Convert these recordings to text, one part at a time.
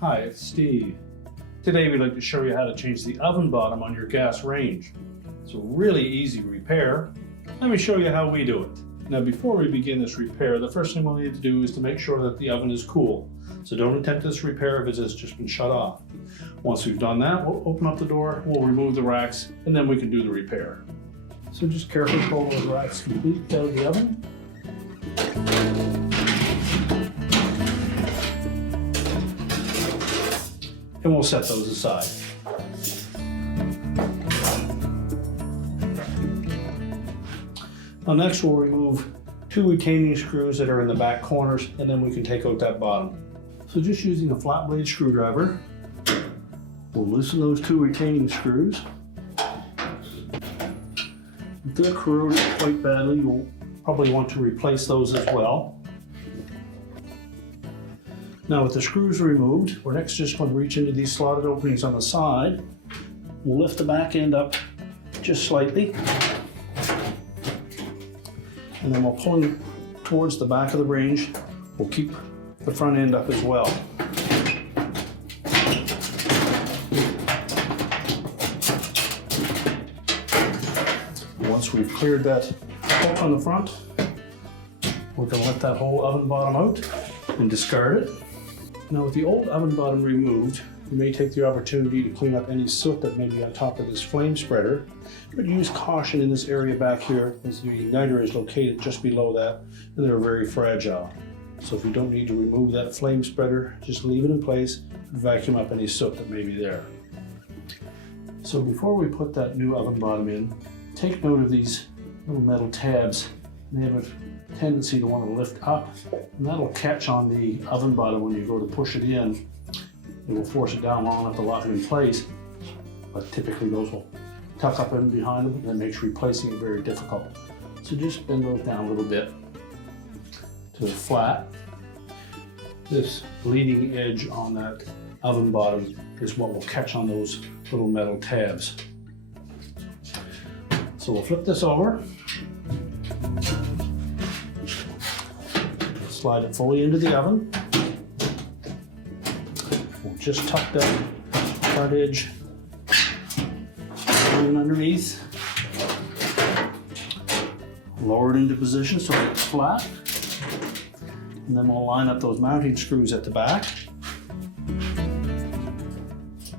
Hi, it's Steve. Today we'd like to show you how to change the oven bottom on your gas range. It's a really easy repair. Let me show you how we do it. Now before we begin this repair, the first thing we'll need to do is to make sure that the oven is cool. So don't attempt this repair if it has just been shut off. Once we've done that, we'll open up the door, we'll remove the racks, and then we can do the repair. So just carefully pull those racks completely out of the oven. And we'll set those aside. Now next we'll remove two retaining screws that are in the back corners, and then we can take out that bottom. So just using a flat blade screwdriver, we'll loosen those two retaining screws. If they're corroded quite badly, you'll probably want to replace those as well. Now with the screws removed, we're next just going to reach into these slotted openings on the side. We'll lift the back end up just slightly. And then we'll pull towards the back of the range. We'll keep the front end up as well. Once we've cleared that hook on the front, we're going to let that whole oven bottom out and discard it. Now with the old oven bottom removed, you may take the opportunity to clean up any soot that may be on top of this flame spreader, but use caution in this area back here as the igniter is located just below that and they're very fragile. So if you don't need to remove that flame spreader, just leave it in place and vacuum up any soot that may be there. So before we put that new oven bottom in, take note of these little metal tabs. They have a tendency to want to lift up, and that'll catch on the oven bottom when you go to push it in. It will force it down long enough to lock it in place, but typically those will tuck up in behind them, and that makes replacing it very difficult. So just bend those down a little bit to flat. This leading edge on that oven bottom is what will catch on those little metal tabs. So we'll flip this over. Slide it fully into the oven. We'll just tuck that front edge in underneath. Lower it into position so it's flat. And then we'll line up those mounting screws at the back.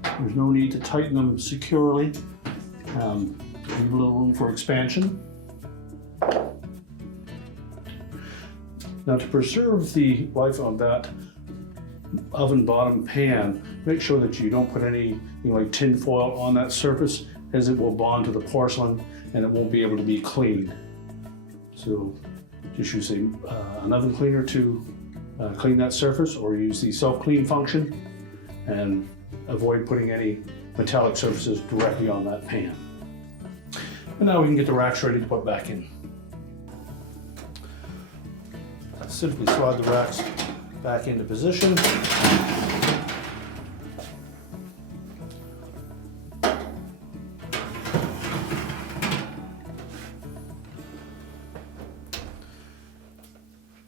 There's no need to tighten them securely. Leave a little room for expansion. Now to preserve the life of that oven bottom pan, make sure that you don't put any like tin foil on that surface, as it will bond to the porcelain and it won't be able to be cleaned. So just use an oven cleaner to clean that surface, or use the self-clean function, and avoid putting any metallic surfaces directly on that pan. And now we can get the racks ready to put back in. Simply slide the racks back into position.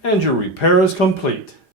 And your repair is complete.